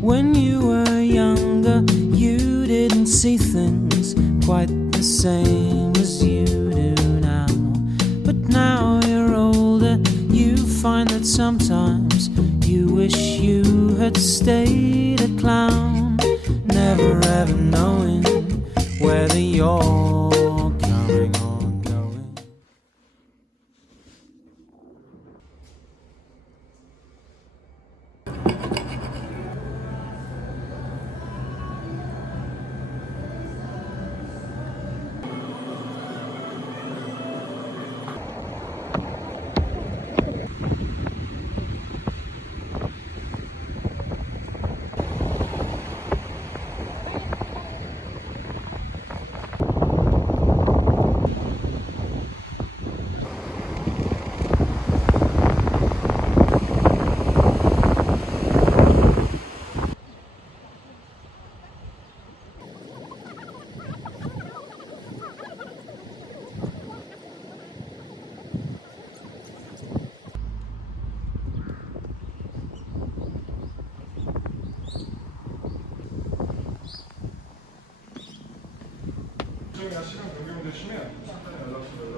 When you were younger, you didn't see things quite the same as you do now. But now you're older, you find that sometimes you wish you had stayed a clown. Never ever knowing whether you're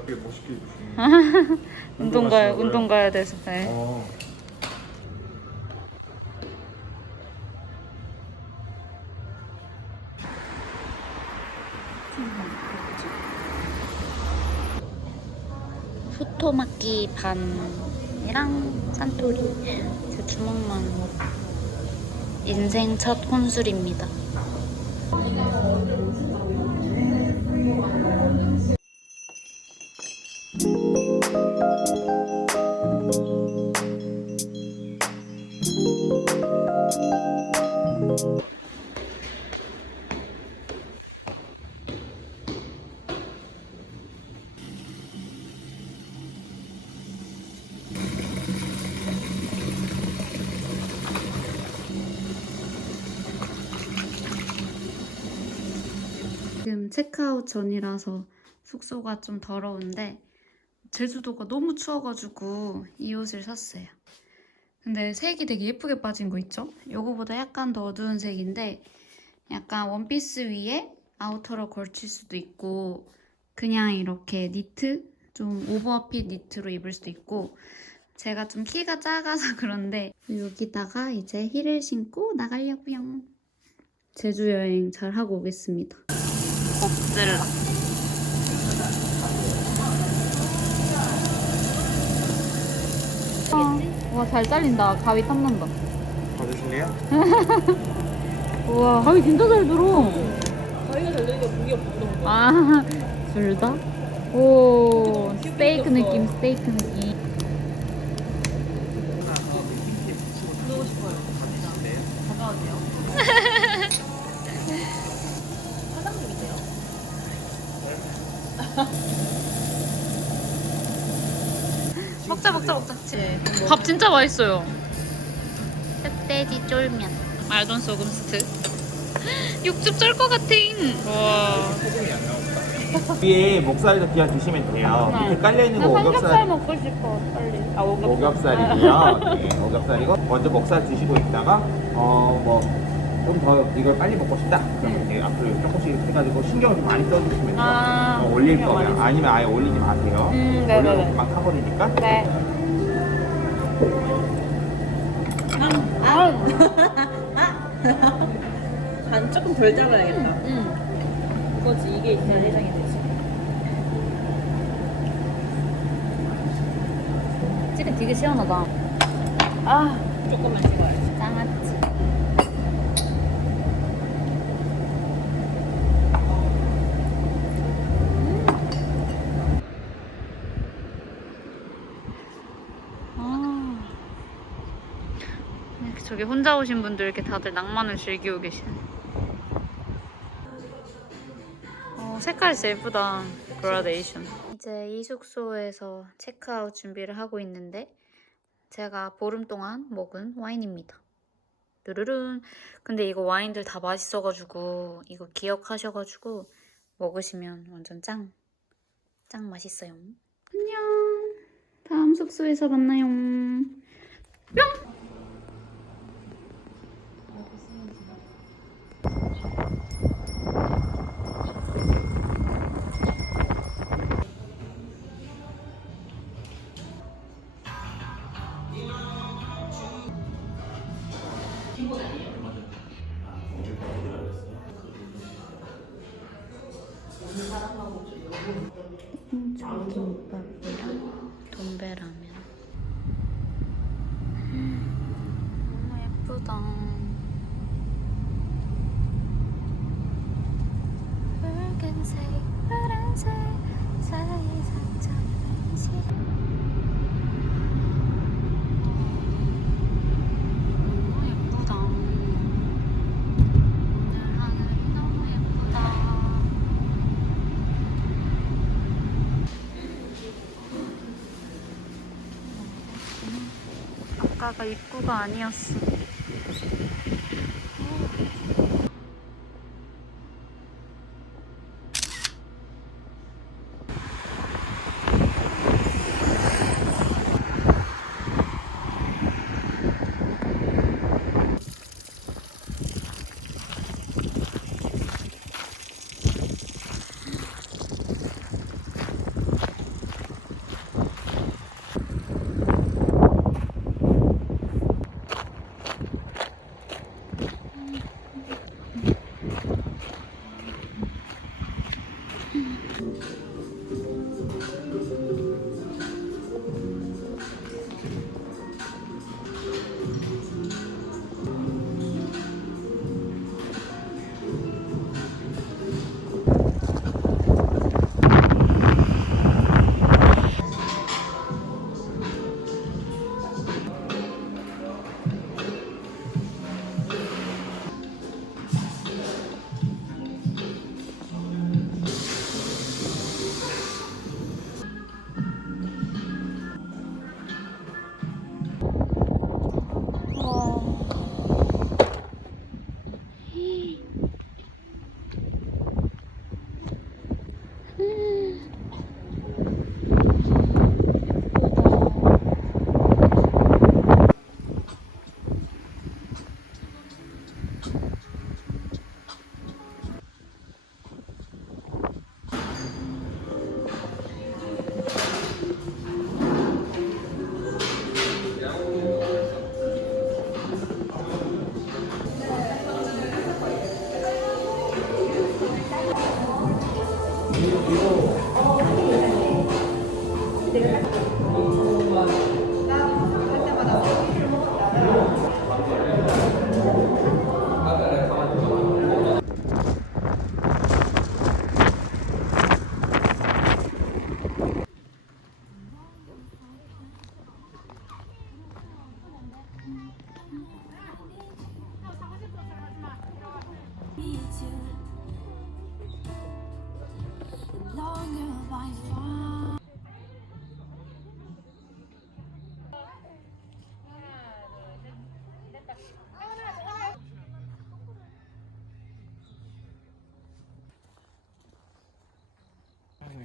되게 멋있게 해주시네. 운동 가야 운동 가야 돼서. 네. 어. 소토마키 반이랑 산토리 제 주먹만 인생 첫 혼술입니다. 체크아웃 전이라서 숙소가 좀 더러운데 제주도가 너무 추워가지고 이 옷을 샀어요. 근데 색이 되게 예쁘게 빠진 거 있죠? 요거보다 약간 더 어두운 색인데 약간 원피스 위에 아우터로 걸칠 수도 있고 그냥 이렇게 니트 좀 오버핏 니트로 입을 수도 있고 제가 좀 키가 작아서 그런데 여기다가 이제 힐을 신고 나가려고요. 제주 여행 잘 하고 오겠습니다. 곱슬라. 와, 잘 잘린다. 가위 탐난다. 받으실래요? 우와, 가위 진짜 잘 들어. 가위가 잘 들니까 무게 없어. 아, 둘 다? 오, 스테이크 느낌, 스테이크 느낌. 먹자 먹자 먹자. 밥 진짜 맛있어요. 흑돼지 쫄면. 말돈 소금 스트. 육즙 쩔 것 같아 와. 위에 목살도 그냥 드시면 돼요. 네. 밑에 깔려 있는 나거 삼겹살 오겹살. 먹고 싶어 빨리. 아 오겹살이고요. 네, 오겹살이고. 먼저 목살 드시고 있다가 어 뭐 좀 더 이걸 빨리 먹고 싶다. 그러면 이제 앞으로 조금씩 해가지고 신경을 좀 많이 써주시면 돼요. 아, 어, 올릴 신경 많이 거면 아니면 아예 올리지 마세요. 음, 네네네. 올리면 금방 타버리니까. 네 아, 간 조금 덜 잘라야겠다. 음. 그거지 이게 있어야 해장이 되지. 찌개 되게 시원하다 아 조금만 찍어야지. 짱아찌 아. 저기 혼자 오신 분들 이렇게 다들 낭만을 즐기고 계시네. 어, 색깔이 진짜 예쁘다. 그라데이션. 이제 이 숙소에서 체크아웃 준비를 하고 있는데 제가 보름 동안 먹은 와인입니다. 르르른. 근데 이거 와인들 다 맛있어가지고 이거 기억하셔가지고 먹으시면 완전 짱. 짱 맛있어요. 안녕. 다음 숙소에서 만나요. 김밥이랑 돈베라면 너무 예쁘다 붉은색 파란색 사이 상처는 시 너무 예쁘다 오늘 하늘이 너무 예쁘다 아까가 입구가 아니었어. 이거 이거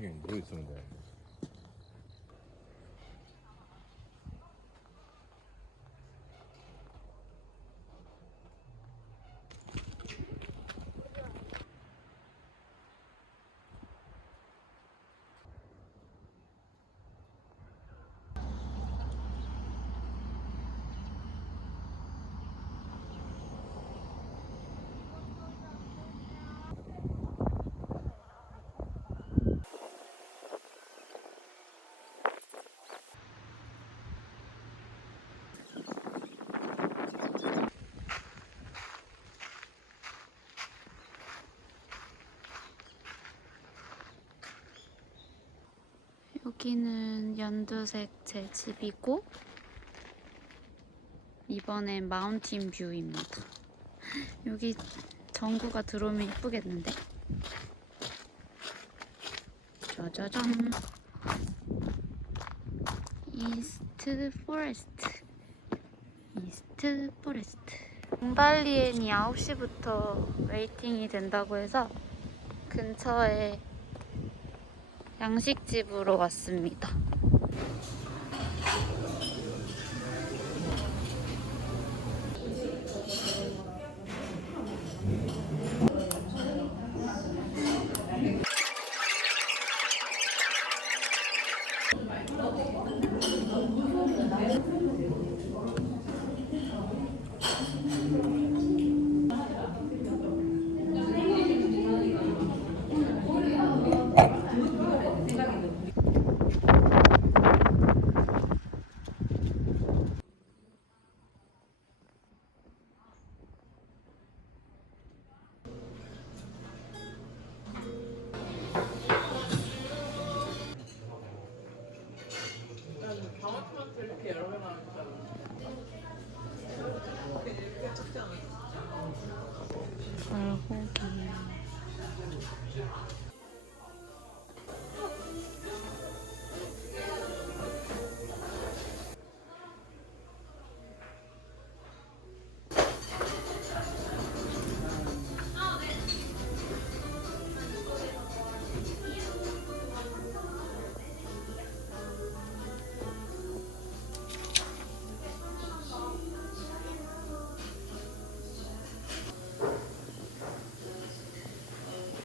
이게 뭐 있었 여기는 연두색 제 집이고 이번엔 마운틴 뷰입니다. 여기 전구가 들어오면 이쁘겠는데? 짜자잔 이스트 포레스트 이스트 포레스트 공달리엔이 9시부터 웨이팅이 된다고 해서 근처에 양식집으로 왔습니다.